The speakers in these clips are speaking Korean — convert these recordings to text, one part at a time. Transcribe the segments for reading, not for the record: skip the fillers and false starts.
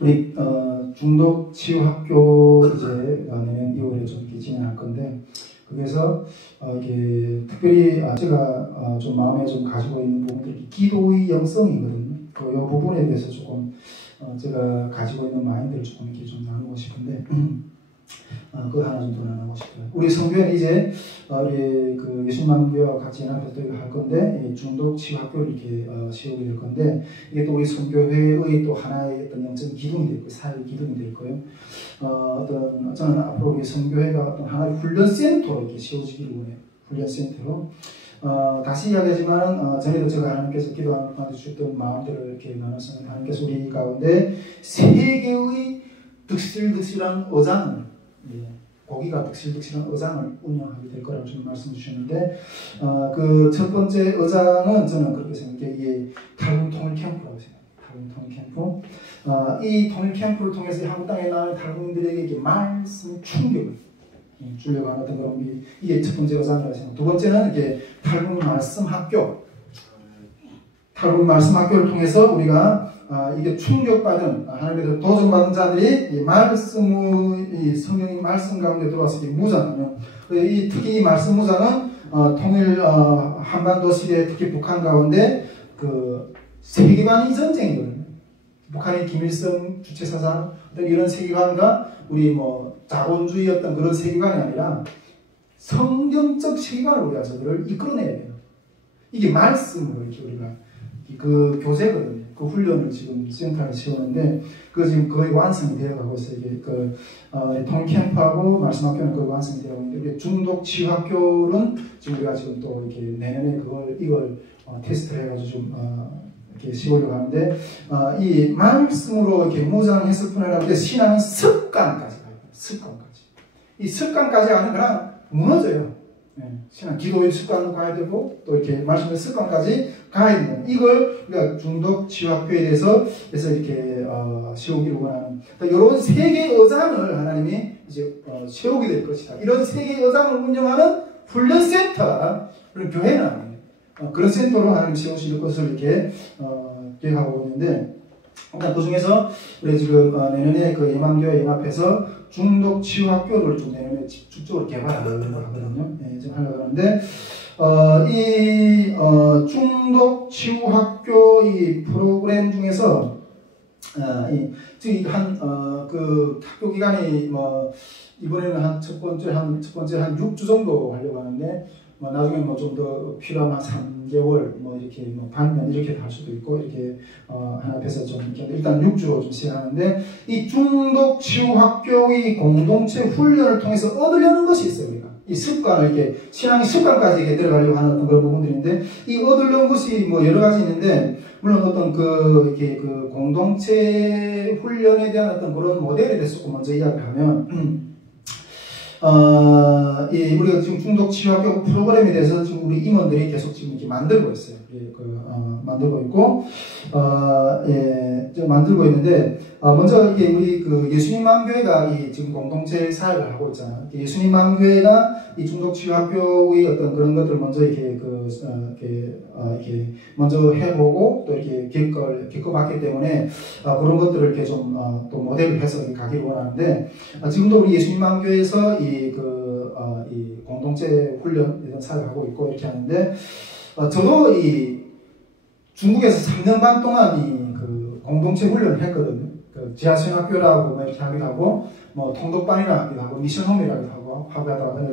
우리 중독 치유 학교 이제 내년 2월에 좀 이렇게 진행할 건데 거기에서 이게 특별히 제가 좀 마음에 좀 가지고 있는 부분들이 기도의 영성이거든요. 이 부분에 대해서 조금 제가 가지고 있는 마인드를 조금 이렇게 좀 나누고 싶은데 그거 하나 좀 더 나누고 싶어요. 우리 성교회는 이제 우리 그 예수님만교회와 같이 연합해서 또 할 건데 중독 치유 학교를 이렇게 세우게 될 건데 이게 또 우리 성교회의 또 하나의 어떤 영적 기둥이 될 거예요. 사회 기둥이 될 거예요. 저는 앞으로 우리 성교회가 어떤 하나의 훈련센터로 이렇게 세워지기를 원해요. 훈련센터로. 다시 이야기하지만 전에도 제가 하나님께서 기도하는 가운데 주셨던 마음들을 이렇게 나눠서 하나님께서 우리 가운데 세 개의 득실득실한 어장을 고기가 득실득실한 어장을 운영하게 될 거라고 좀 말씀 주셨는데 그 첫 번째 어장은 저는 그렇게 생각해요. 이게 탈북 통일 캠프라고 생각해요. 탈북 통일 캠프. 이 통일 캠프를 통해서 한국 땅에 나는 탈북민들에게 이렇게 말씀 충격을 주려고 하는 어떤 그런 이게 첫 번째 어장이라고 생각해요. 두 번째는 이게 탈북 말씀 학교. 탈북 말씀 학교를 통해서 우리가 이게 충격받은 하나님께서 도전받은 자들이 이 말씀의 이 성령의 말씀 가운데 들어와서 이 무장하면 이 특히 이 말씀 무장은 통일 한반도 시대 특히 북한 가운데 그 세계관이 전쟁이거든요. 북한의 김일성 주체사상 이런 세계관과 우리 뭐 자본주의 어떤 그런 세계관이 아니라 성경적 세계관을 우리가 저들을 이끌어내야 돼요. 이게 말씀으로 이렇게 우리가 그 교재거든요. 그 훈련을 지금 센터에 세우는데 그 지금 거의 완성이 되어가고 있어요. 이게 그 통캠프하고 말씀학교는 거의 완성이 되어가고 있는데 중독 치유 학교는 지금 우리가 지금 또 이렇게 내년에 이걸 테스트를 해가지고 좀 이렇게 세우려고 하는데 이 말씀으로 이렇게 무장했을 뿐 아니라 신앙의 습관까지 가요. 습관까지. 이 습관까지 가는 거랑 무너져요. 신앙 기도의 습관을 가야 되고 또 이렇게 말씀의 습관까지 가야 되는 이걸 우리가 중독 치유 학교에 대해서 그래서 이렇게 세우기를 원하는 이런 세 개의 어장을 하나님이 이제 세우게 될 것이다. 이런 세 개의 어장을 운영하는 훈련센터 그런 교회는 아니에요. 그런 센터로 하나님 세우실 것을 이렇게 계획하고 있는데 일단 그 중에서 우리 지금 내년에 그 예만교회 연합해서 중독 치유 학교를 좀 내년에 집중적으로 개발하려고 하거든요. 지금 하려고 하는데 이 중독 치유 학교 이 프로그램 중에서 지금 그 학교 기간이 뭐 이번에는 첫 번째 한 6주 정도 하려고 하는데 뭐 나중에 뭐 좀 더 필요하면 3개월 뭐 이렇게 뭐 반년 이렇게 할 수도 있고 이렇게 하나님께서 좀 이렇게 일단 6주로 좀 시행하는데 이 중독 치유 학교의 공동체 훈련을 통해서 얻으려는 것이 있어요. 우리가 이 습관을 이렇게 신앙의 습관까지 이렇게 들어가려고 하는 어떤 그런 부분들인데 이 얻으려는 것이 뭐 여러 가지 있는데 물론 어떤 이렇게 그 공동체 훈련에 대한 어떤 그런 모델에 대해서 먼저 이야기하면. 우리가 지금 중독 치유학교 프로그램에 대해서 지금 우리 임원들이 계속 지금 이렇게 만들고 있어요. 만들고 있고, 만들고 있는데, 먼저 이게 우리 그 예수님만교회가 이 지금 공동체 사역을 하고 있잖아요. 예수님만교회가 이 중독 치유학교의 어떤 그런 것들을 먼저 이렇게 이렇게 먼저 해보고 또 이렇게 겪어봤기 때문에 그런 것들을 이렇게 좀 또 모델을 해서 가기를 원하는데 지금도 우리 예수님만교회에서 이 공동체 훈련 이런 사역을 하고 있고 이렇게 하는데 저도 이 중국에서 3년 반 동안 그 공동체 훈련을 했거든요. 그 지하수학교라고 뭐 이렇게 하기도 하고 뭐 통독반이라 하기도 하고 미션홈이라고 하고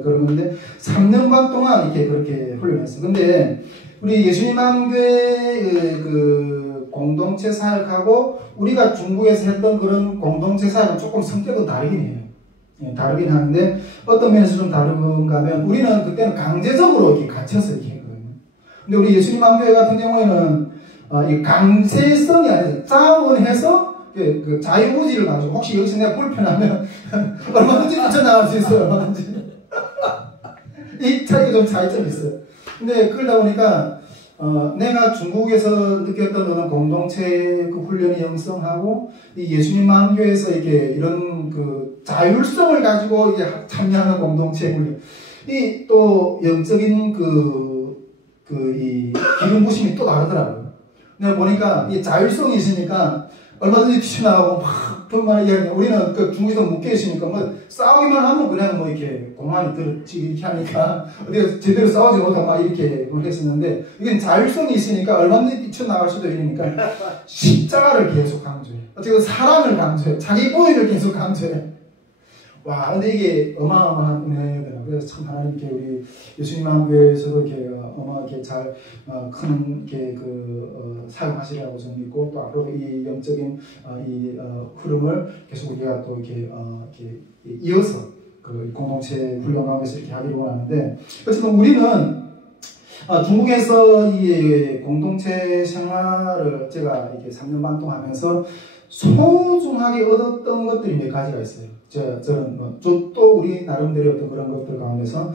그러는데 3년 반 동안 이렇게 그렇게 훈련했어. 근데 우리 예수님만교회 그 공동체 사역하고 우리가 중국에서 했던 그런 공동체 사역은 조금 성격은 다르긴 해요. 다르긴 하는데 어떤 면에서 좀 다른가 하면 우리는 그때는 강제적으로 이렇게 갇혀서 이렇게 했거든요. 근데 우리 예수님만교회 같은 경우에는 이 강제성이 아니라 자원해서 그 자유의지를 가지고 혹시 여기서 내가 불편하면 얼마든지 뛰쳐나갈 수 있어요. 얼마든지. 이 차이가 좀 차이점이 있어요. 근데 그러다 보니까 내가 중국에서 느꼈던 그런 공동체 그 훈련의 영성하고 이 예수님 마음교회에서 이렇게 이런 그 자율성을 가지고 이제 참여하는 공동체 훈련, 이 또 영적인 이 기름 부심이 또 다르더라고요. 내가 보니까 이 자율성이 있으니까 얼마든지 튀어나가고 막 돈만 이야기하고 우리는 그 중국에서 묶여 있으니까 뭐 싸우기만 하면 그냥 뭐 이렇게 공안이 들었지 이렇게 하니까 어디가 제대로 싸우지 못하고 막 이렇게 했었는데 이건 자율성이 있으니까 얼마든지 튀어나갈 수도 있으니까 십자가를 계속 강조해. 어쨌든 사랑을 강조해. 자기 보이를 계속 강조해. 와, 근데 이게 어마어마한 은혜더라고요. 그래서 참 하나님께 우리 예수님 한교회에서도 이렇게 어마어마하게 잘 큰 이렇게 사용하시라고 저는 믿고 또 앞으로 이 영적인 흐름을 계속 우리가 또 이렇게 이어서 그 공동체 훈련 가운데서 이렇게 하기를 원하는데 어쨌든 우리는 중국에서 이 공동체 생활을 제가 이렇게 3년 반 동안 하면서 소중하게 얻었던 것들이 몇 가지가 있어요. 저는 또 우리 나름대로 어떤 그런 것들 가운데서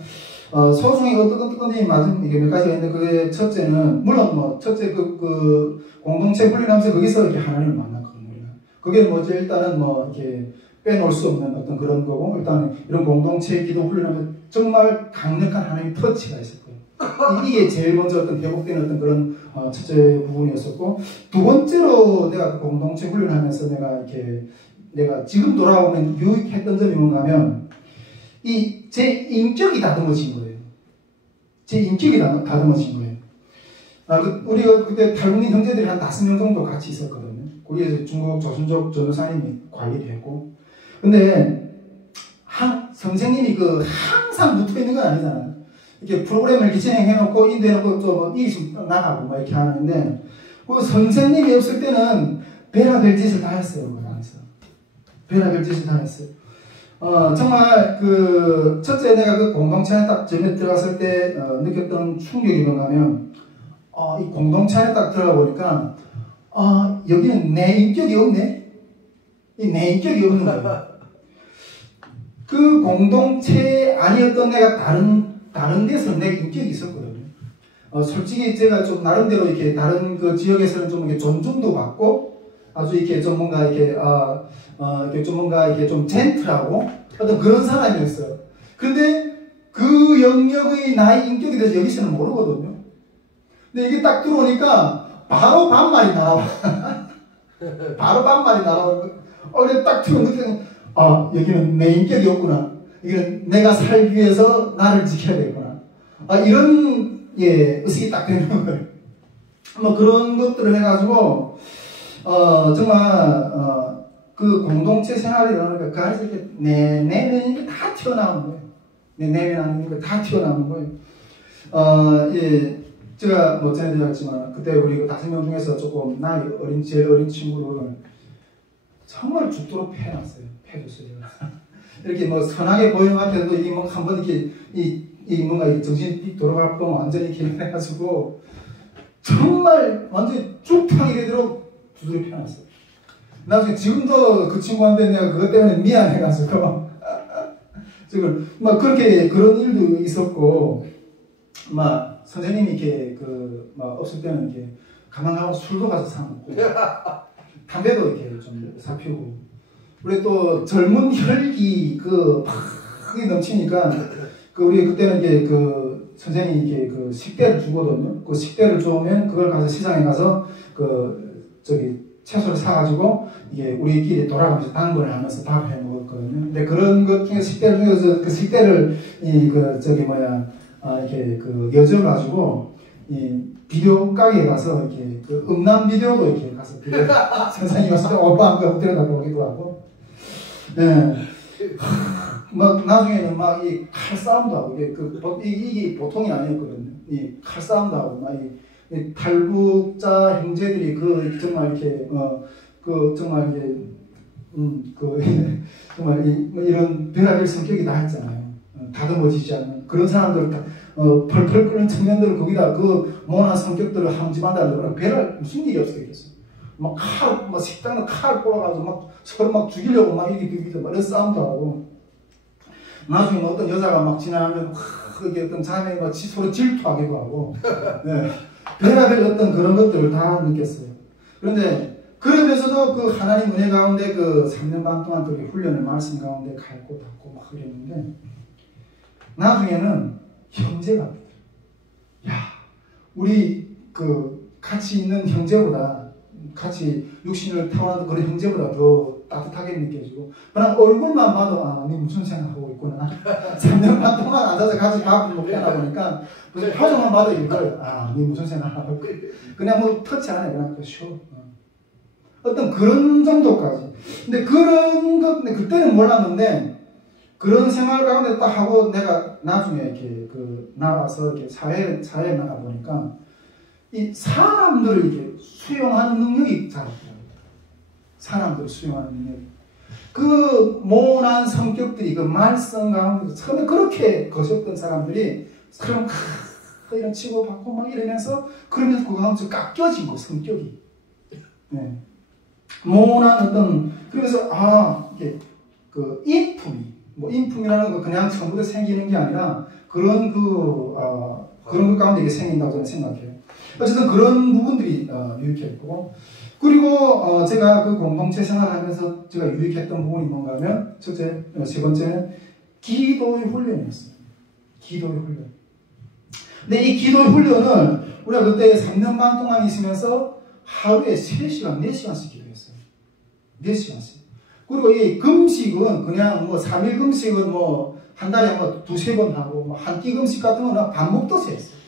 소중히 어떤 것들이 맞은 이게 몇 가지가 있는데 그게 첫째는 물론 첫째 그 공동체 훈련하면서 거기서 이렇게 하나님을 만났거든요. 그게 뭐죠? 일단은 이렇게 빼놓을 수 없는 어떤 그런 거고 일단 이런 공동체 기도 훈련하면서 정말 강력한 하나님의 터치가 있었고요. 이게 제일 먼저 어떤 회복되는 어떤 그런 첫째 부분이었었고 두 번째로 내가 그 공동체 훈련하면서 내가 지금 돌아보면 유익했던 점이 뭔가 하면 제 인격이 다듬어진 거예요. 제 인격이 다듬어진 거예요. 우리가 그때 탈북민 형제들이 한 5명 정도 같이 있었거든요. 거기에서 중국 조순족 전도사님이 관리를 했고 근데 선생님이 항상 붙어 있는 건 아니잖아요. 이렇게 프로그램을 이렇게 진행해놓고 인도해놓고 또 일이 나가고 이렇게 하는데 그 선생님이 없을 때는 별의별 짓을 다 했어요. 그 안에서 별의별 짓을 다 했어요. 정말 첫째 내가 그 공동체 안에 딱 전에 들어갔을 때 느꼈던 충격이 뭔가면 이 공동체 안에 딱 들어가 보니까 여기는 내 인격이 없네. 내 인격이 없는 거예요. 그 공동체 아니었던 내가 다른 데서는 내 인격이 있었거든요. 솔직히 제가 좀 나름대로 이렇게 다른 그 지역에서는 좀 이렇게 존중도 받고 아주 이렇게 좀 뭔가 이렇게 좀 뭔가 이렇게 좀 젠틀하고 어떤 그런 사람이었어요. 근데 그 영역의 나의 인격에 대해서 여기서는 모르거든요. 근데 이게 딱 들어오니까 바로 반말이 나와. 바로 반말이 나와. 근데 딱 들어오니까 여기는 내 인격이 없구나. 이건 내가 살기 위해서 나를 지켜야 되구나. 이런 의식이 딱 되는 거예요. 그런 것들을 해가지고 정말 그 공동체 생활이라는 그 안에서 이렇게 내 내면이 이렇게 다 튀어나오는 거예요. 내 내면 안에 다 튀어나오는 거예요. 제가 전에 드렸지만 그때 우리 5명 중에서 조금 나이 제일 어린 친구를 정말 죽도록 패놨어요. 패줬어요. 이렇게 선하게 보이는 것 같아도 이게 한번 이렇게 뭔가 정신이 돌아갈 뻔 완전히 이렇게 해가지고 정말 완전히 쭉탕 이래도록 두드려 패놨어요. 나중에 지금도 그 친구한테 내가 그것 때문에 미안해가지고 지금 그렇게 그런 일도 있었고 선생님이 이렇게 없을 때는 이렇게 가만가만 술도 가서 사 먹고 담배도 이렇게 좀 사피우고 우리 또 젊은 혈기 팍 넘치니까 우리 그때는 이제 선생님이 이렇게 식대를 주거든요. 그 식대를 주면 그걸 가서 시장에 가서 채소를 사가지고 이게 우리끼리 돌아가면서 당번을 하면서 밥을 해 먹었거든요. 근데 그런 것 중에 식대를 중에서 그 식대를 이렇게 여져가지고 비디오 가게에 가서 이렇게 음란 비디오도 이렇게 가서 비디오 선생님이 왔을 때 오빠 한번 데려다 보기도 하고. 네. 나중에는 이 칼싸움도 하고, 이게 보통이 아니었거든요. 이 칼싸움도 하고, 이 탈북자 형제들이 정말 이렇게, 정말 이게, 정말 이런 별의별 성격이 다 있잖아요. 다듬어지지 않는 그런 사람들, 펄펄 끓는 청년들을 거기다 모난 성격들을 함집한다는 별할 무슨 일이 없었겠어요. 식당에 칼 꼬아가지고 서로 죽이려고 이렇게 이런 싸움도 하고. 나중에 어떤 여자가 지나가면 이게 어떤 자매가 서로 질투하기도 하고. 네. 별의별 어떤 그런 것들을 다 느꼈어요. 그런데 그러면서도 하나님 은혜 가운데 3년 반 동안 그렇게 훈련을 말씀 가운데 갈고 닦고 그랬는데 나중에는 형제가 우리 같이 있는 형제보다, 같이 육신을 타고난 그런 형제보다 더 따뜻하게 느껴지고, 그냥 얼굴만 봐도 아, 니 무슨 생각하고 있구나. 3년 반 동안 앉아서 같이 밥을 먹고 하다 보니까 무슨 표정만 봐도 이걸 아, 니 무슨 생각하고 있고, 그냥 뭐 터치 안 해. 그냥 또 쉬어. 어떤 그런 정도까지. 근데 그런 것, 근데 그때는 몰랐는데, 그런 생활 가운데 딱 하고 내가 나중에 이렇게 나와서 이렇게 사회에 나가보니까 이 사람들을 이렇게 수용하는 능력이 잘 없더라고요. 사람들을 수용하는 능력. 그 모난 성격들이 그 말썽 가운데 처음에 그렇게 거셨던 사람들이 그럼 이런 치고받고 막 이러면서 그러면서 그 가운데 깎여진 거 성격이. 네. 모난 어떤 그래서 이게 그 인품이 뭐 인품이라는 거 그냥 처음부터 생기는 게 아니라 그런 그런 것 가운데 이게 생긴다고 저는 생각해요. 어쨌든 그런 부분들이 유익했고, 그리고 제가 그 공동체 생활하면서 제가 유익했던 부분이 뭔가 하면 첫째, 세 번째는 기도의 훈련이었어요. 기도의 훈련. 근데 이 기도의 훈련을 우리가 그때 3년 반 동안 있으면서 하루에 3시간, 4시간씩 기도했어요. 4시간씩. 그리고 이 금식은 그냥 뭐 3일 금식은 뭐 한 달에 뭐 2-3번 하고 뭐 한 끼 금식 같은 거는 반복도서 했어요.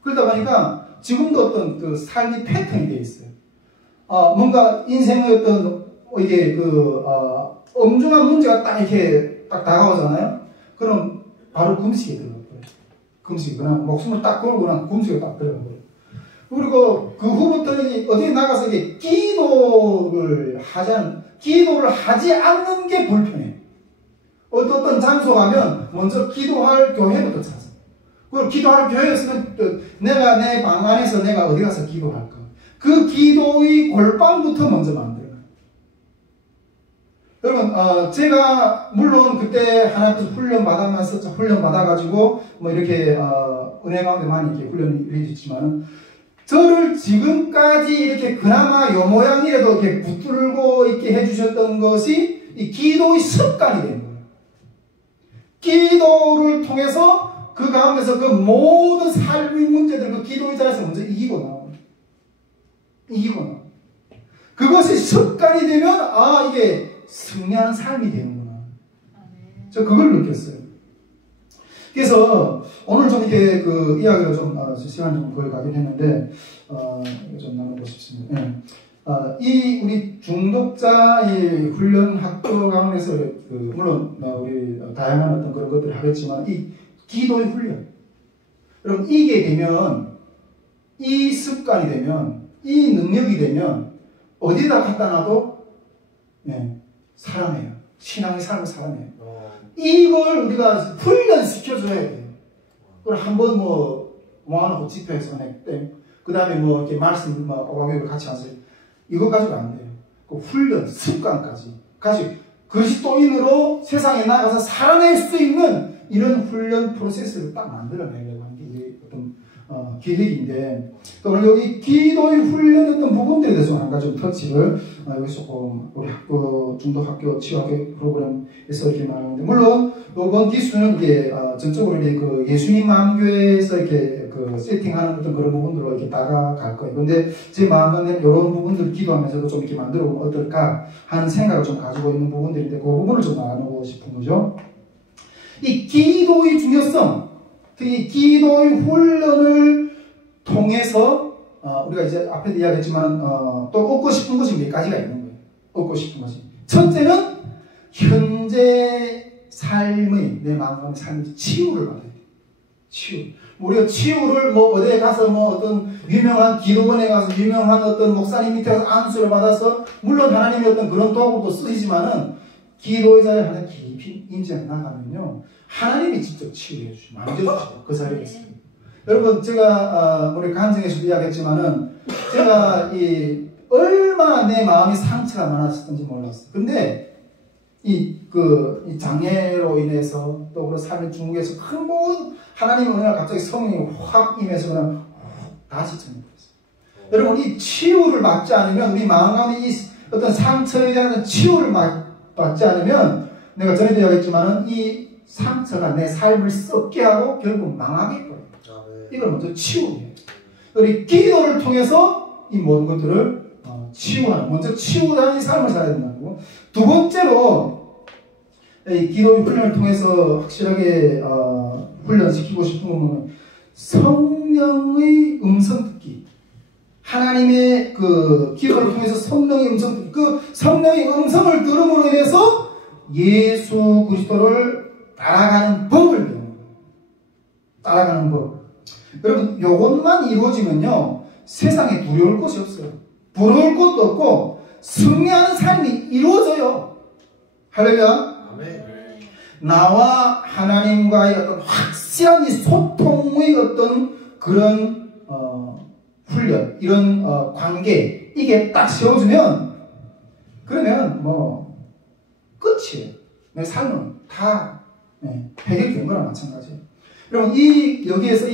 그러다 보니까 지금도 어떤 그 삶의 패턴이 되어 있어요. 뭔가 인생의 어떤 이게 엄중한 문제가 딱 이렇게 딱 다가오잖아요. 그럼 바로 금식에 들어가요. 금식 그냥 목숨을 딱 걸고 그냥 금식에 딱 들어가요. 그리고 그 후부터는 어디 나가서 이게 기도를 하지 않는 게 불편해요. 어떤 장소 가면 먼저 기도할 교회부터 찾아. 그걸 기도할 교회였으면 내가 내 방 안에서 내가 어디 가서 기도할까? 그 기도의 골방부터 먼저 만들어요. 여러분, 제가 물론 그때 하나님께서 훈련 받아가지고 뭐 이렇게 은혜 가운데 많이 이렇게 훈련을 해주지만은 저를 지금까지 이렇게 그나마 요 모양이라도 이렇게 붙들고 있게 해주셨던 것이 이 기도의 습관이 된 거예요. 기도를 통해서 그 가운데서 그 모든 삶의 문제들 그 기도의 자리에서 먼저 이기고 나옵니다. 이기고 나옵니다. 그것이 습관이 되면 이게 승리하는 삶이 되는구나. 저 그걸 느꼈어요. 그래서 오늘 좀 이렇게 그 이야기를 좀 시간 좀 거의 가긴 했는데 좀 나누고 싶습니다. 네. 이 우리 중독자의 훈련 학교 가운데서 물론 우리 다양한 어떤 그런 것들을 하겠지만 이 기도의 훈련, 여러분 이게 되면 이 습관이 되면 이 능력이 되면 어디다 갖다 놔도 살아내요. 신앙의 삶을 살아내요. 이걸 우리가 훈련시켜줘야 돼요. 그걸 한번 모아놓고 집회에서 그 다음에 뭐 이렇게 말씀 오가교를 같이 하세요. 이거 가지고 안 돼요. 그 훈련, 습관까지 그리스도인으로 세상에 나가서 살아낼 수 있는 이런 훈련 프로세스를 딱 만들어내려고 하는 게 이제 어떤 계획인데, 또 오늘 여기 기도의 훈련했던 부분들에 대해서 한 가지 좀 터치를 여기서 우리 학교 중독학교 치유학교 프로그램에서 이렇게 나오는데, 물론 이번 기수는 이게 전적으로 이제 그 예수님 마음교회에서 이렇게 그 세팅하는 어떤 그런 부분들로 이렇게 따라갈 거예요. 근데 제 마음은 이런 부분들 기도하면서도 좀 이렇게 만들어 보면 어떨까 하는 생각을 좀 가지고 있는 부분들인데, 그 부분을 좀 나누고 싶은 거죠. 이 기도의 중요성, 특히 기도의 훈련을 통해서 우리가 이제 앞에도 이야기했지만 또 얻고 싶은 것이 몇 가지가 있는 거예요. 얻고 싶은 것이. 첫째는 현재 삶의 내 마음의 삶의 치유를 받아야 돼요. 치유. 우리가 치유를 어디에 가서 어떤 유명한 기도원에 가서 유명한 어떤 목사님 밑에 가서 안수를 받아서, 물론 하나님의 어떤 그런 도구도 쓰시지만은 기도의 자리에 하나 깊이 인지해 나가면요, 하나님이 직접 치유해 주시고 만져주시고 그 자리에 있습니다. 여러분, 제가 우리 간증에서도 이야기했지만은 제가 얼마나 내 마음이 상처가 많았었던지 몰랐어요. 근데 이 장애로 인해서 또 그런 삶의 중국에서 큰 부분 하나님 어느 날 갑자기 성령이 확 임해서 그냥 다시 전해버렸어요. 여러분, 이 치유를 받지 않으면, 우리 마음 가운데 이 어떤 상처에 대한 치유를 받지 않으면, 내가 전에도 이야기했지만은 이 상처가 내 삶을 썩게 하고 결국 망하게 해버려요. 이걸 먼저 치우게 해요. 우리 기도를 통해서 이 모든 것들을 치유하는, 먼저 치유하는 삶을 살아야 된다는 거고, 두 번째로 이 기도의 훈련을 통해서 확실하게 훈련시키고 싶은 것은 성령의 음성 듣기. 하나님의 그 기도를 통해서 성령의 음성 듣기. 그 성령의 음성을 들음으로 인해서 예수 그리스도를 따라가는 법을 배우는 거예요. 따라가는 법. 여러분, 요것만 이루어지면요, 세상에 두려울 것이 없어요. 부러울 것도 없고 승리하는 삶이 이루어져요. 할렐루야. 아멘. 나와 하나님과의 어떤 확실한 이 소통의 어떤 그런 훈련, 이런 관계, 이게 딱 세워주면 그러면 뭐 끝이에요. 내 삶은 다 해결된 거랑 마찬가지예요. 여러분, 여기에서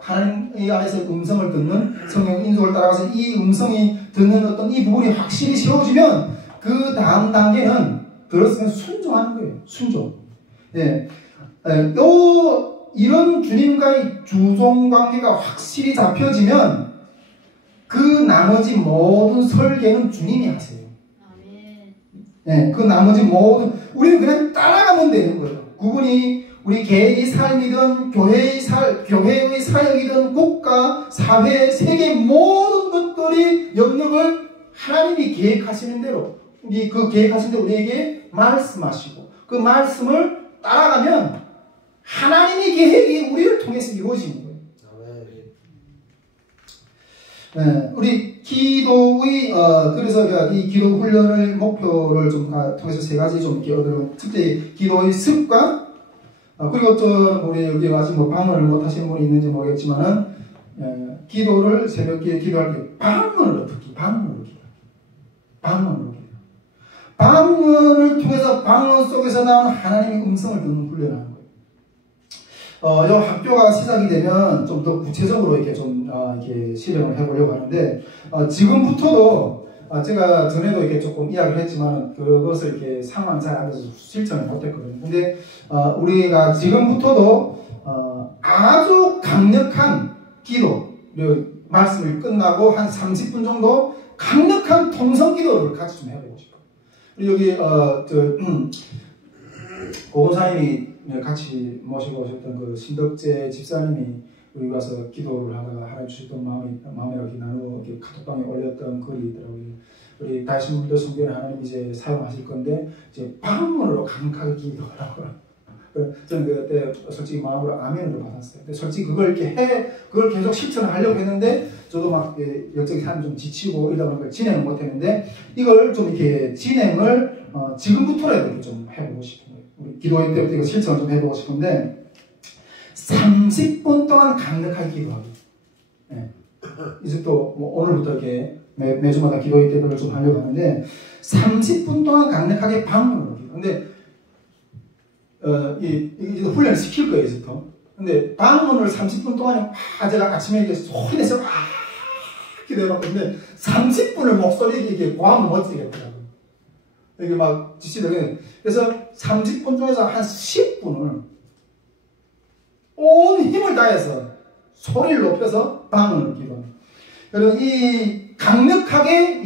하나님의 안에서 음성을 듣는 성령 인도를 따라가서 이 음성이 듣는 어떤 이 부분이 확실히 세워지면 그 다음 단계는 들었으면 순종하는 거예요. 순종. 예. 이런 주님과의 주종 관계가 확실히 잡혀지면 그 나머지 모든 설계는 주님이 하세요. 예. 그 나머지 모든, 우리는 그냥 따라가면 되는 거예요. 그분이 우리 개인의 삶이든 교회의 사역이든 국가, 사회, 세계 모든 것들이 영역을 하나님이 계획하시는 대로, 그 계획하신 대로 우리에게 말씀하시고 그 말씀을 따라가면 하나님의 계획이 우리를 통해서 이루어지는 거예요. 네, 우리 기도의 그래서 이 기도 훈련을 목표를 좀 통해서 세 가지 좀 이렇게 얻으면, 특히 기도의 습관, 그리고 또 우리 여기 아직 방언을 못 하시는 분이 있는지 모르겠지만은 기도를 새벽에 기도할 때 방언으로 듣기, 방언으로 방언을 통해서 방언 속에서 나오는 하나님의 음성을 듣는 훈련을 하는 거예요. 이 학교가 시작이 되면 좀 더 구체적으로 이렇게 좀 이렇게 실행을 해보려고 하는데, 지금부터도 제가 전에도 이렇게 조금 이야기를 했지만 그것을 이렇게 상황 잘 안 돼서 실천을 못했거든요. 근데 우리가 지금부터도 아주 강력한 기도, 말씀을 끝나고 한 30분 정도 강력한 통성 기도를 같이 좀 해보고 싶어요. 여기 고은사님이 같이 모시고 오셨던 그 신덕재 집사님이 우리 가서 기도를 하다가 하나님 주셨던 마음에 이렇게 나누고 이렇게 카톡방에 올렸던 글이 있더라고요. 우리 다신문도 성경을 하나님 이제 사용하실 건데 이제 방언으로 강력하게 기도하라고. 저는 그때 솔직히 마음으로 아멘으로 받았어요. 근데 솔직히 그걸 계속 실천을 하려고 했는데 저도 막 여적인 사람이 좀 지치고 이러다 보니까 진행을 못 했는데, 이걸 좀 이렇게 진행을 지금부터라도 좀 해보고 싶은 거예요. 우리 기도회 때부터 이거 실천을 좀 해보고 싶은데, 30분 동안 강력하게 기도하기. 네. 이제 또 오늘부터 이렇게 매주마다 기도회 때를 좀 하려고 하는데, 30분 동안 강력하게 방언으로 기도. 근데 이제 훈련을 시킬 거예요, 이제부터. 근데 방언을 30분 동안에 제가 아침에 이렇게 소리 내서 기도해놓고, 근데 30분을 목소리 이렇게 고하면 멋지겠더라고요. 이게 막 지치더라고요. 그래서 30분 중에서 한 10분을 온 힘을 다해서 소리를 높여서 방언을 기도합니다. 여러분, 이 강력하게,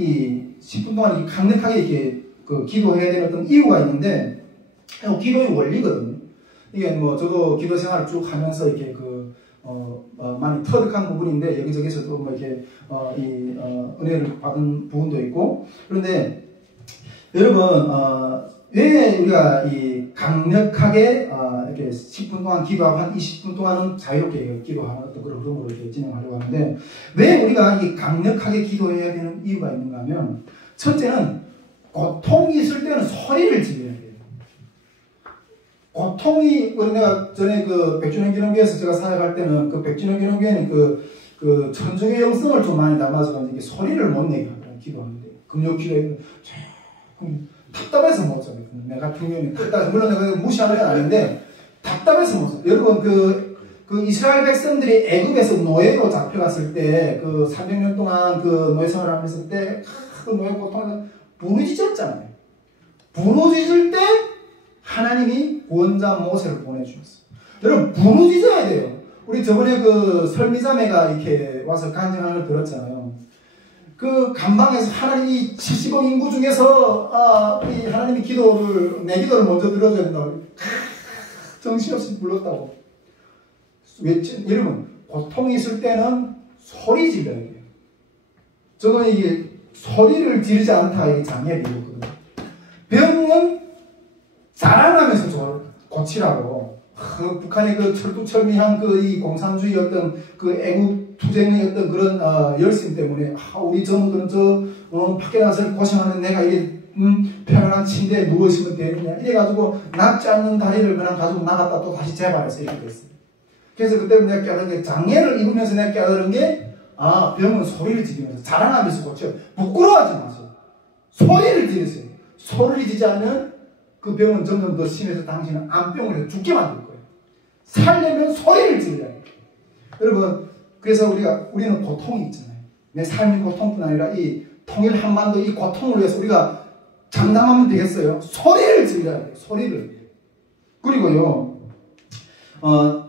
10분 동안 강력하게 이렇게 기도해야 되는 어떤 이유가 있는데, 기도의 원리거든요. 이게 저도 기도 생활을 쭉 하면서 이렇게 많이 터득한 부분인데, 여기저기서도 이렇게 은혜를 받은 부분도 있고. 그런데 여러분, 왜 우리가 이 강력하게 이렇게 10분 동안 기도하고 한 20분 동안은 자유롭게 기도하는 어떤 그런 흐름으로 이렇게 진행하려고 하는데, 왜 우리가 이 강력하게 기도해야 되는 이유가 있는가 하면, 첫째는 고통이 있을 때는 소리를 지르는 거예요. 고통이, 내가 전에 백준현 기념교회에서 제가 사역할 때는 백준현 기념교회는 천주교 영성을 좀 많이 담아서 이게 소리를 못 내게 하더라고요. 기도하는데. 금요 기도에 답답해서 못 자요. 내가 같은 경우에는 물론 내가 무시하는 건 아닌데 답답해서 못 자요. 여러분 이스라엘 백성들이 애굽에서 노예로 잡혀갔을 때 300년 동안 노예 생활을 하면서 때 노예 고통에서 부르짖었잖아요. 부르짖을 때 하나님이 구원자 모세를 보내주셨어요. 여러분, 부르짖어야 돼요. 우리 저번에 그 설미자매가 이렇게 와서 간증하는 걸 들었잖아요. 그 감방에서 하나님이 70억 인구 중에서 이 하나님이 내 기도를 먼저 들어줘야 된다고 정신없이 불렀다고. 여러분 고통이 있을 때는 소리 질러야 돼요. 저는 이게 소리를 지르지 않다 이게 장애비거든요. 병은 자랑하면서 고치라고. 북한의 그 철두철미한 이 공산주의 어떤 그 애국 투쟁의 어떤 그런 열심 때문에 우리 전우들은 밖에 나서 고생하는 내가 이게 편안한 침대에 누워있으면 되느냐 이래가지고 낫지 않는 다리를 그냥 가지고 나갔다 또 다시 재발해서 이렇게 됐어요. 그래서 그때 내가 깨달은 게 장애를 입으면서 내가 깨달은 게 병은 소리를 지르면서 자랑하면서 고쳐요. 부끄러워하지 마세요. 소리를 지르세요. 소리를 지르지 않으면 그 병은 점점 더 심해서 당신은 암병으로 죽게 만들 거예요. 살려면 소리를 질러야 돼요. 여러분, 그래서 우리는 고통이 있잖아요. 내 삶이 고통뿐 아니라 이 통일 한반도 이 고통을 위해서 우리가 장담하면 되겠어요. 소리를 질러야 돼요. 소리를. 그리고요,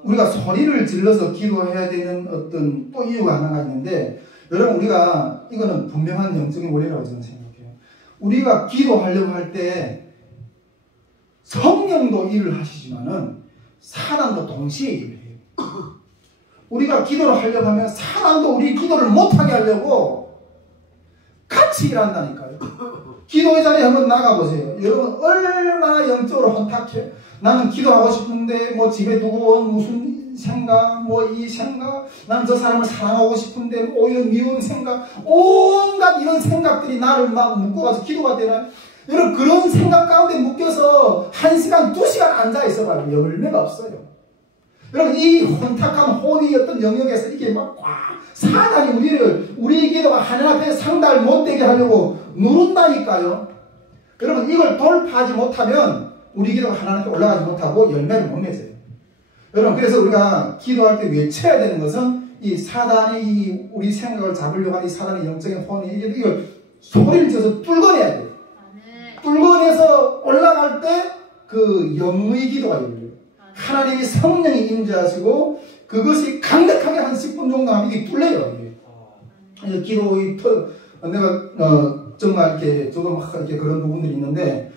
우리가 소리를 질러서 기도해야 되는 어떤 또 이유가 하나가 있는데, 여러분, 이거는 분명한 영적인 원리라고 저는 생각해요. 우리가 기도하려고 할 때 성령도 일을 하시지만은 사단도 동시에 일을 해요. 우리가 기도를 하려고 하면 사단도 우리 기도를 못하게 하려고 같이 일한다니까요. 기도의 자리에 한번 나가보세요. 여러분 얼마나 영적으로 혼탁해요. 나는 기도하고 싶은데 집에 두고 온 무슨 생각 이 생각 나는 저 사람을 사랑하고 싶은데 오히려 미운 생각 온갖 이런 생각들이 나를 막 묶어가서 기도가 되나요? 여러분 그런 생각 가운데 묶여서 1시간 2시간 앉아있어봐요. 열매가 없어요. 여러분 이 혼탁한 혼의 어떤 영역에서 이게 막 사단이 우리 기도가 하나님 앞에 상달 못되게 하려고 누른다니까요. 여러분 이걸 돌파하지 못하면 우리 기도가 하나님 앞에 올라가지 못하고 열매를 못 맺어요. 여러분 그래서 우리가 기도할 때 외쳐야 되는 것은 이 사단이 우리 생각을 잡으려고 하는 이 사단의 영적인 혼이 이걸 소리를 지어서 뚫어내야 돼요. 뚫어내서 올라갈 때 그 영의 기도가 열려요. 하나님이 성령이 임재하시고 그것이 강력하게 한 10분 정도 하면 이게 뚫려요. 이게. 기도의 내가 정말 이렇게 저도 막 이렇게 그런 부분들이 있는데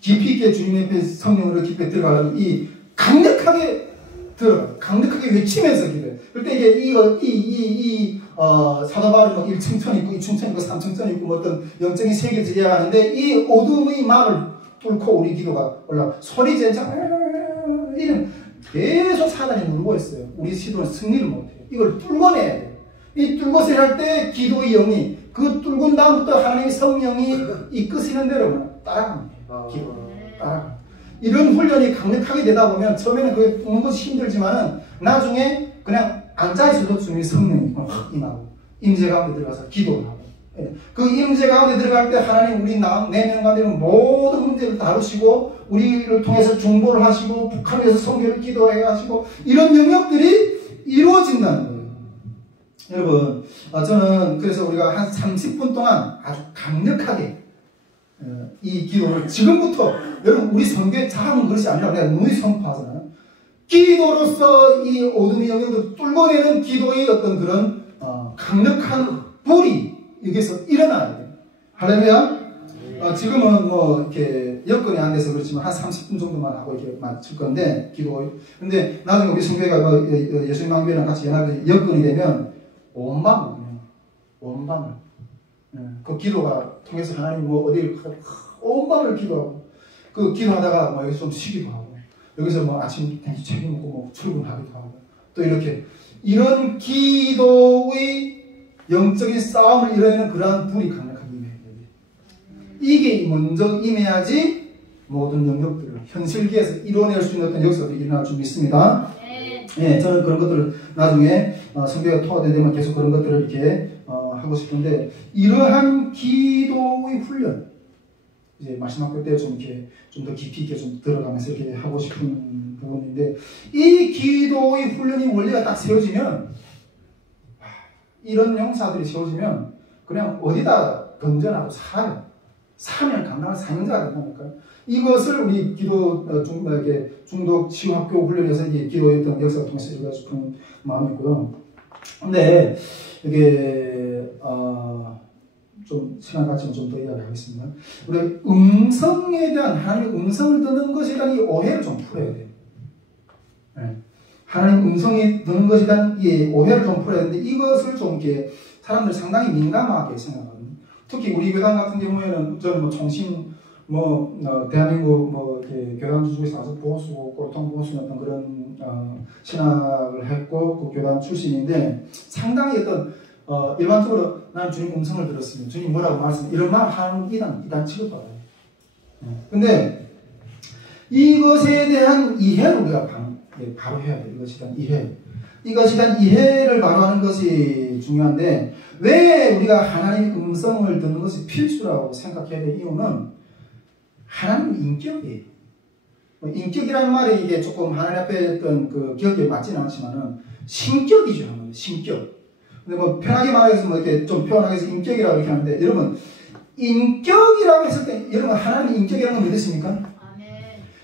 깊이 있게 주님 앞에 성령으로 깊이 들어가면 이 강력하게 강력하게 외치면서 기도해요. 그때 이게 사도 바울이 1층천 있고 2층천 있고 3층천 있고 어떤 영적인 세계에서 이야기하는데 이 어둠의 막을 뚫고 우리 기도가 올라가 소리 젠장 이런 계속 사단이 누르고 있어요. 우리 시도는 승리를 못해요. 이걸 뚫어내야 돼요. 이 뚫고서 할 때 기도의 영이 그 뚫은 다음부터 하나님의 성령이 이끄시는 대로 따라갑니다. 기도 따라갑니다. 이런 훈련이 강력하게 되다 보면 처음에는 그게 뚫는 것이 힘들지만은 나중에 그냥 앉아있어도 주님의 성령이 확 임하고 임재 가운데 들어가서 기도를 하고 그 임재 가운데 들어갈 때 하나님 우리 내면 가운데 모든 문제를 다루시고 우리를 통해서 중보를 하시고 북한에서 성교를 기도해 하시고 이런 영역들이 이루어진다는 거예요. 여러분 저는 그래서 우리가 한 30분 동안 아주 강력하게 이 기도를 지금부터 여러분 우리 성교의 작은 그릇이 아니라 그냥 누이 선포하잖아요. 기도로서 이 어둠의 영역을 뚫어내는 기도의 어떤 그런 강력한 불이 여기서 일어나야 돼요. 할렐루야. 지금은 이렇게 여건이 안 돼서 그렇지만 한 30분 정도만 하고 이렇게 마칠 건데 기도. 근데 나중에 우리 성교회가 예수님 왕비랑 같이 연합해서 여건이 되면 온 밤을 그 기도가 통해서 하나님 어디를 온 밤을 기도하고 그 기도하다가 여기서 좀 쉬기도 하고 여기서 아침 챙겨 먹고 출근하기도 하고 또 이렇게 이런 기도의 영적인 싸움을 이뤄내는 그러한 불이 강력하게 임해야 돼요. 이게 먼저 임해야지 모든 영역들을 현실계에서 이뤄낼 수 있는 어떤 역사들이 일어날 줄 믿습니다. 네, 저는 그런 것들을 나중에 성교가 토화되게 되면 계속 그런 것들을 이렇게 하고 싶은데 이러한 기도의 훈련 이제 마지막 때 좀 이렇게 좀 더 깊이 있게 좀 들어가면서 이렇게 하고 싶은 부분인데 이 기도의 훈련이 원리가 딱 세워지면 이런 용사들이 세워지면 그냥 어디다 던져놔도 살아요. 사명, 감당할 사명자가 된다니까. 이것을 우리 기도, 중독 치유학교 훈련에서 이게 기도했던 역사를 통해서 이루어지고 싶은 마음이고요. 근데, 이게, 좀, 시간 같지만 좀 더 이야기하겠습니다. 우리 음성에 대한, 하나님의 음성을 듣는 것에 대한 이 오해를 좀 풀어야 돼요. 네. 하나님 음성이 듣는 것에 대한 이 오해를 좀 풀어야 되는데, 이것을 좀 이렇게 사람들 상당히 민감하게 생각하거든요. 특히 우리 교단 같은 경우에는, 저는 뭐 총신, 대한민국 이렇게 교단주 중에서 아주 보수, 꼴통 보수였던 그런, 신학을 했고, 그 교단 출신인데, 상당히 어떤, 일반적으로 나는 주님 음성을 들었습니다. 주님 뭐라고 말씀, 이런 말 하는 이단 취급받아요. 근데 이것에 대한 이해를 우리가 바로 해야 돼요. 이것에 대한 이해. 이것에 대한 이해를 바로 하는 것이 중요한데, 왜 우리가 하나님의 음성을 듣는 것이 필수라고 생각해야 될 이유는 하나님 인격이에요. 인격이라는 말이 이게 조금 하나님 앞에 어떤 그 기억에 맞지는 않지만은 신격이죠. 신격. 근데 뭐 편하게 말해서 뭐 이렇게 좀 표현하기 위해서 인격이라고 이렇게 하는데, 여러분 인격이라고 했을 때 여러분 하나님의 인격이라는 거 믿으십니까? 아멘.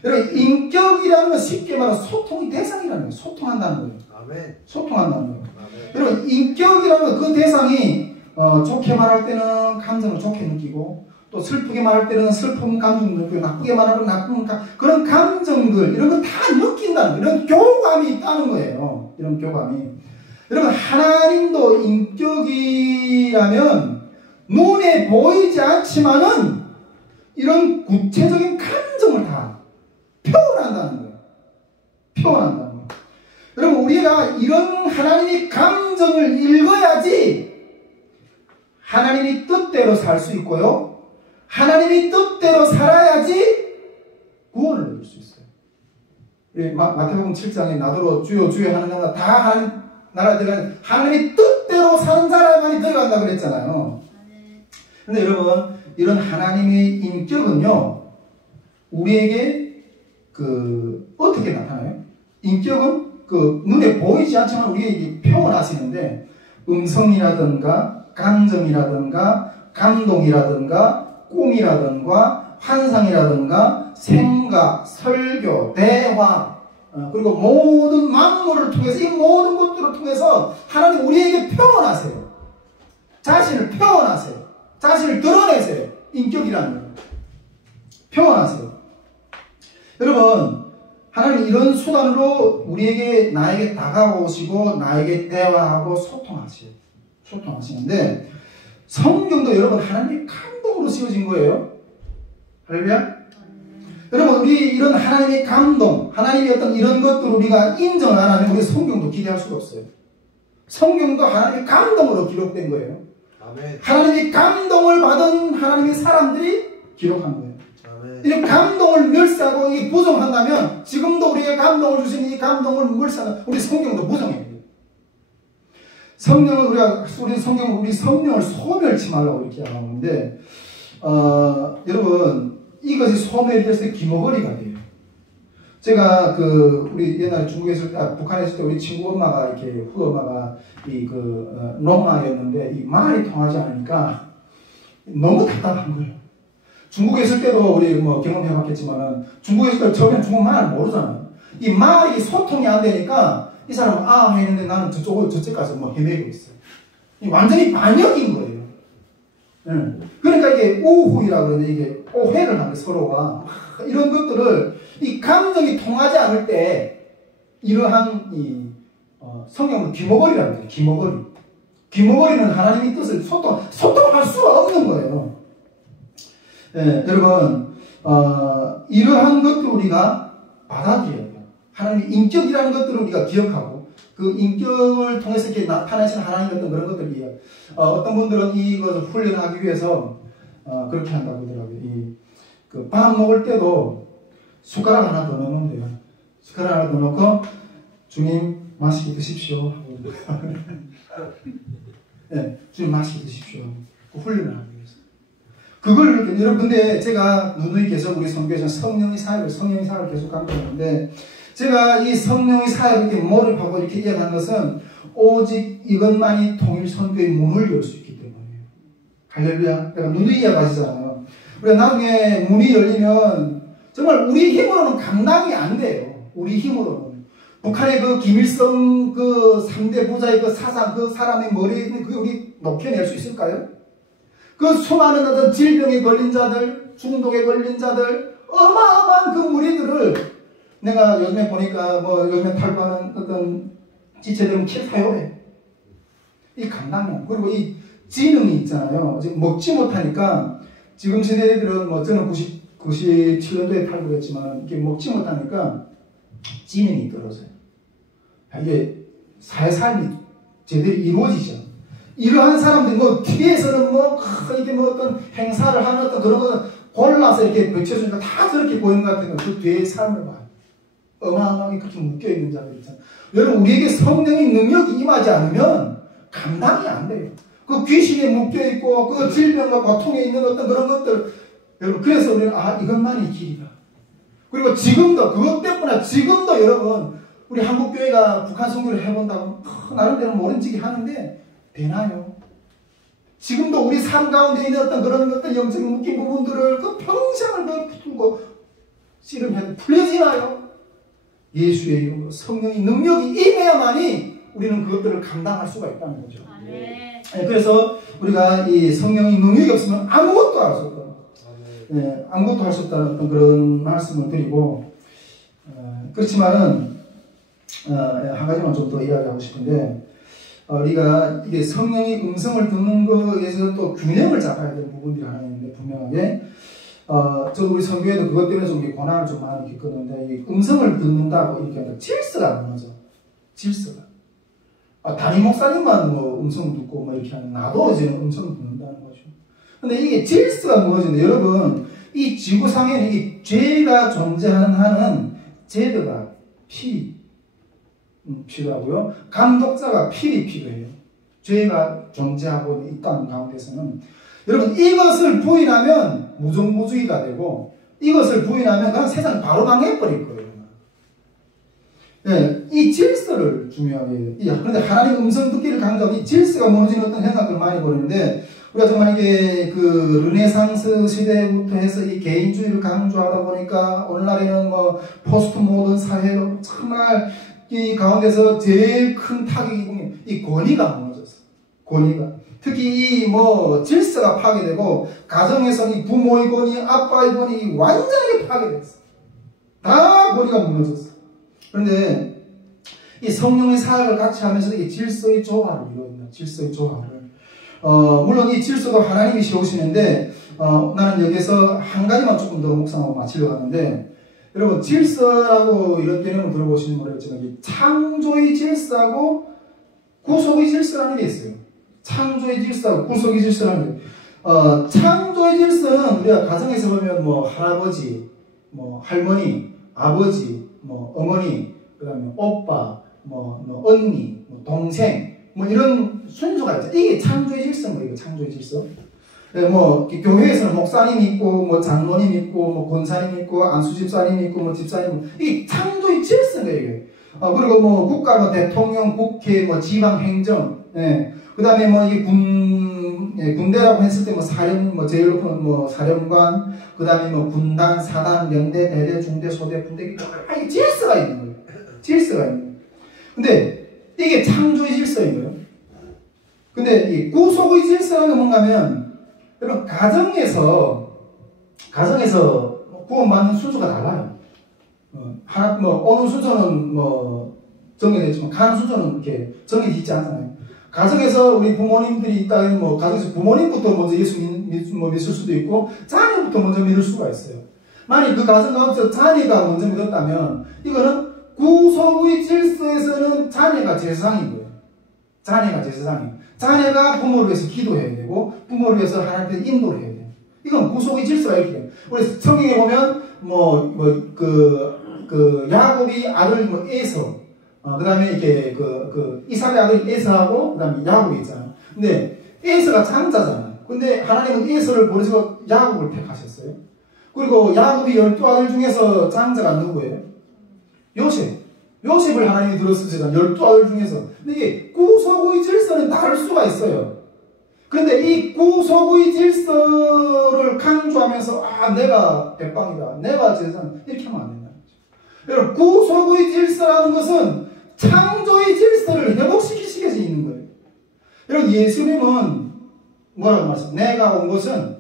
여러분 인격이라는 건 쉽게 말하면 소통의 대상이라는 거예요. 소통한다는 거예요. 아멘. 소통한다는 거예요. 아멘. 여러분 인격이라는 건 그 대상이 좋게 말할 때는 감정을 좋게 느끼고, 또 슬프게 말할 때는 슬픈 감정을 느끼고, 나쁘게 말하면 나쁜 그런 감정들, 이런 거 다 느낀다는 거예요. 이런 교감이 있다는 거예요. 이런 교감이. 여러분 하나님도 인격이라면 눈에 보이지 않지만은 이런 구체적인 감정을 다 표현한다는 거예요. 표현한다는 거예요. 여러분 우리가 이런 하나님의 감정을 읽어야지 하나님의 뜻대로 살 수 있고요, 하나님의 뜻대로 살아야지 구원을 얻을 수 있어요. 마태복음 7장에 나더러 주여 주여 하는 자가 다 하나님 나라에 들어가는, 하나님의 뜻대로 사는 자라만이 들어간다 그랬잖아요. 근데 여러분 이런 하나님의 인격은요, 우리에게 어떻게 나타나요? 인격은 눈에 보이지 않지만 우리에게 표현하시는데, 음성이라든가 감정이라든가 감동이라든가 꿈이라든가 환상이라든가 생각, 설교, 대화, 그리고 모든 만물을 통해서, 이 모든 것들을 통해서 하나님 우리에게 표현하세요. 자신을 표현하세요. 자신을 드러내세요. 인격이라는 거예요. 표현하세요. 여러분 하나님 이런 수단으로 나에게 다가오시고 나에게 대화하고 소통하시는데, 성경도 여러분 하나님의 감동으로 씌워진 거예요. 할렐루야. 여러분 우리 이런 하나님의 감동, 하나님의 어떤 이런 것들을 우리가 인정을 안 하면 우리 성경도 기대할 수가 없어요. 성경도 하나님의 감동으로 기록된 거예요. 아멘. 하나님의 감동을 받은 하나님의 사람들이 기록한 거예요. 아멘. 이 감동을 멸시하고 부정한다면 지금도 우리에게 감동을 주신 이 감동을 멸시하는 우리 성경도 부정해요. 성령은 우리 성령을 소멸치 말라고 이렇게 하는데, 여러분 이것이 소멸이 됐을 때 기머거리가 돼요. 제가 우리 옛날에 북한에 있을 때 우리 친구 엄마가 후배 엄마가 로마였는데 이 말이 통하지 않으니까 너무 답답한 거예요. 중국에 있을 때도 우리 경험해봤겠지만은, 중국에 있을 때 처음엔 중국말 모르잖아요. 이 말이 소통이 안 되니까 이 사람은 했는데 나는 저쪽 가서 헤매고 있어요. 완전히 반역인 거예요. 그러니까 이게 오후이라고 그러는데 이게 오해를 하는 거예요, 서로가. 이런 것들을, 이 감정이 통하지 않을 때 이러한 성경은 기머거리라는 거예요. 기머거리. 기머거리는 하나님의 뜻을 소통할 수가 없는 거예요. 여러분 이러한 것들 우리가 받아들여야 돼요. 하나님의 인격이라는 것들을 우리가 기억하고, 그 인격을 통해서 이렇게 나타내신 하나님의 어떤 그런 것들이에요. 어떤 분들은 이것을 훈련하기 위해서 그렇게 한다고 하더라고요. 밥 먹을 때도 숟가락 하나 더 넣으면 돼요. 숟가락 하나 더 넣고 주님 맛있게 드십시오. 네, 주님 맛있게 드십시오. 그 훈련을 하기 위해서. 그걸 이렇게, 여러분, 근데 제가 누누이 계속 우리 선교에서 성령의 사역을 계속 강조하는데, 제가 이 성령의 사역을 이렇게 몰입하고 이렇게 이야기한 것은 오직 이것만이 통일 선교의 문을 열 수 있기 때문이에요. 할렐루야. 내가 누누이 이야기하시잖아요. 그래서 나중에 문이 열리면 정말 우리 힘으로는 감당이 안 돼요. 우리 힘으로는. 북한의 그 김일성 그 3대 부자의 그 사상, 그 사람의 머리에 있는 그게 우리 높여낼 수 있을까요? 그 수많은 어떤 질병에 걸린 자들, 중독에 걸린 자들, 어마어마한 그 무리들을 내가 요즘에 보니까 뭐 요즘에 탈구하는 어떤 지체들은 킬 사용해. 이 감당력, 그리고 이 지능이 있잖아요. 지금 먹지 못하니까 지금 세대들은 뭐 저는 97년도에 탈구했지만 이게 먹지 못하니까 지능이 떨어져요. 이게 사회삶이 제대로 이루어지죠. 이러한 사람들 뭐 TV에서는 뭐 이게 뭐 어떤 행사를 하는 어떤 그런 거 골라서 이렇게 비춰주니까 다 저렇게 보이는 것 같은 그 뒤에 삶을 봐요. 어마어마하게 그렇게 묶여있는 자들 있잖아요. 여러분 우리에게 성령의 능력이 임하지 않으면 감당이 안 돼요. 그 귀신에 묶여있고 그 질병과 고통에 있는 어떤 그런 것들 여러분 그래서 우리는 이것만이 길이다. 그리고 지금도 그것 때문에 지금도 여러분 우리 한국교회가 북한 선교를 해본다고 나름대로 모른지기 하는데 되나요? 지금도 우리 삶 가운데 있는 어떤 그런 어떤 영적인 묶인 부분들을 그 평생을 풀고 씨름해도 풀려지나요? 예수의 이름으로 성령의 능력이 임해야만이 우리는 그것들을 감당할 수가 있다는 거죠. 네, 그래서 우리가 이 성령의 능력이 없으면 아무것도 할 수 없다. 네, 아무것도 할 수 없다는 어떤 그런 말씀을 드리고 그렇지만은 한 가지만 좀 더 이야기하고 싶은데 우리가 이게 성령의 음성을 듣는 것에서 또 균형을 잡아야 될 부분들이 하나 있는데 분명하게 저도 우리 선교회도 그것 때문에 좀 고난을 좀 많이 겪었는데 이 음성을 듣는다고 이렇게 하니까 질서가 무너져. 질서가. 담임 목사님만 뭐 음성 듣고 뭐 이렇게 하면 나도 이제 음성을 듣는다는 거죠. 근데 이게 질서가 무너지는데 여러분 이 지구상에는 이 죄가 존재하는 한은 제도가 필요하고요. 감독자가 필요해요. 죄가 존재하고 있다는 가운데서는 여러분 이것을 부인하면 무정무주의가 되고 이것을 부인하면 그냥 세상 바로 망해버릴 거예요. 네, 이 질서를 중요하게 해요. 그런데 하나님 음성 듣기를 강조하고 이 질서가 무너지는 어떤 현상들을 많이 보는데 우리가 정말 이게 그 르네상스 시대부터 해서 이 개인주의를 강조하다 보니까 오늘날에는 뭐 포스트 모던 사회로 정말 이 가운데서 제일 큰 타격이 이 권위가 무너졌어. 권위가. 특히 이 뭐 질서가 파괴되고 가정에서 이 부모의 권위, 아빠의 권위 완전히 파괴됐어. 다 권위가 무너졌어. 그런데 이 성령의 사역을 같이 하면서 이 질서의 조화를 이루어진다. 질서의 조화를. 물론 이 질서도 하나님이 세우시는데 나는 여기서 한 가지만 조금 더 묵상하고 마치려고 하는데 여러분 질서라고 이런 개념을 들어보시는 모르겠지만 창조의 질서하고 구속의 질서라는 게 있어요. 창조의 질서하고 구속의 질서라는 게 창조의 질서는 우리가 가정에서 보면 뭐 할아버지, 뭐 할머니, 아버지, 뭐 어머니, 그 다음에 오빠, 뭐 언니, 뭐 동생 뭐 이런 순서가 있죠. 이게 창조의 질서인 거예요. 창조의 질서. 뭐 교회에서는 목사님 있고 뭐 장로님 있고 뭐 권사님 있고 안수집사님 있고 뭐 집사님 이 창조의 질서인 거예요. 그리고 뭐 국가 뭐 대통령, 국회, 뭐 지방 행정, 그 다음에 뭐 이게 군대라고 했을 때 뭐 뭐 제일 높은 뭐 사령관, 그 다음에 뭐 군단, 사단, 명대, 대대, 중대, 소대, 분대 이게 질서가 있는 거예요. 질서가 있는 거예요. 근데 이게 창조의 질서인 거예요. 근데 이 구속의 질서는 뭔가면 여러분 가정에서 구원받는 순서가 달라요. 어느 순서는 뭐 정해졌지만 가는 순서는 이렇게 정해져 있지 않잖아요. 가정에서 우리 부모님들이 있다면 뭐 가정에서 부모님부터 먼저 예수 믿을 수도 있고 자녀부터 먼저 믿을 수가 있어요. 만약 그 가정 가운데서 자녀가 먼저 믿었다면 이거는 구속의 질서에서는 자녀가 제사장인 거예요. 자녀가 제사장이에요. 자녀가 부모를 위해서 기도해야 되고 부모를 위해서 하나님께 인도를 해야 돼요. 이건 구속의 질서가 이렇게 돼요. 우리 성경에 보면 야곱이 아들 에서 그 다음에 이렇게 이삭의 아들 에서하고 그 다음에 야곱이 있잖아요. 근데 에서가 장자잖아요. 근데 하나님은 에서를 버리시고 야곱을 택하셨어요. 그리고 야곱이 12아들 중에서 장자가 누구예요? 요셉을 하나님이 들었으시잖아요. 12아들 중에서. 근데 이게 구속의 질서는 다를 수가 있어요. 그런데 이 구속의 질서를 강조하면서 내가 백방이다, 내가 재산, 이렇게 하면 안 된다는 거죠. 여러분, 구속의 질서라는 것은 창조의 질서를 회복시키기 위해서 있는 거예요. 여러분, 예수님은 뭐라고 말씀하세요? 내가 온 것은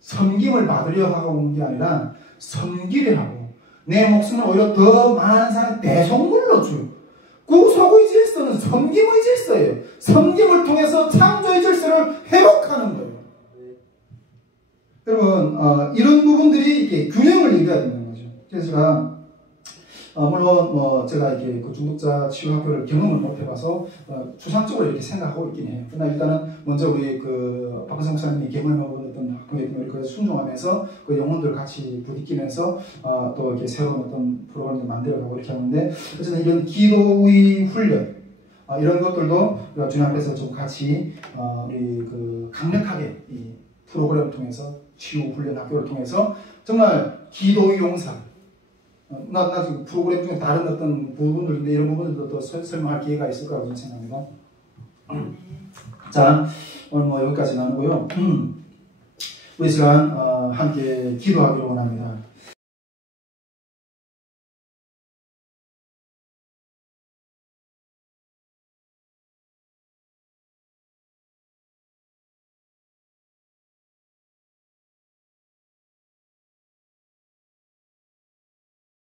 섬김을 받으려 하고 온 게 아니라 섬기려 하고 내 목숨을 오히려 더 많은 사람의 대속물로 줘요. 구속의 질서는 섬김의 질서예요. 섬김을 통해서 창조의 질서를 회복하는 거예요. 여러분, 이런 부분들이 이렇게 균형을 이루어야 된다는 거죠. 그래서 제가 물론 제가 이게 그 중독자 치유학교를 경험을 못 해봐서 추상적으로 이렇게 생각하고 있긴 해요. 그러나 일단은 먼저 우리 그 박근성 목사님이 경험해보던 어떤 학교에 우리 순종하면서 그 영혼들 같이 부딪히면서 또 이렇게 새로운 어떤 프로그램을 만들어가고 이렇게 하는데, 어쨌든 이런 기도의 훈련 이런 것들도 우리가 주님 앞에서 좀 같이 우리 그 강력하게 이 프로그램을 통해서 치유 훈련 학교를 통해서 정말 기도의 용사, 나 지금 프로그램 중에 다른 어떤 부분들인데 이런 부분들도 또 설명할 기회가 있을 거라고 저는 생각합니다. 자, 오늘 뭐 여기까지 나누고요. 우리 시간 함께 기도하기로 원합니다.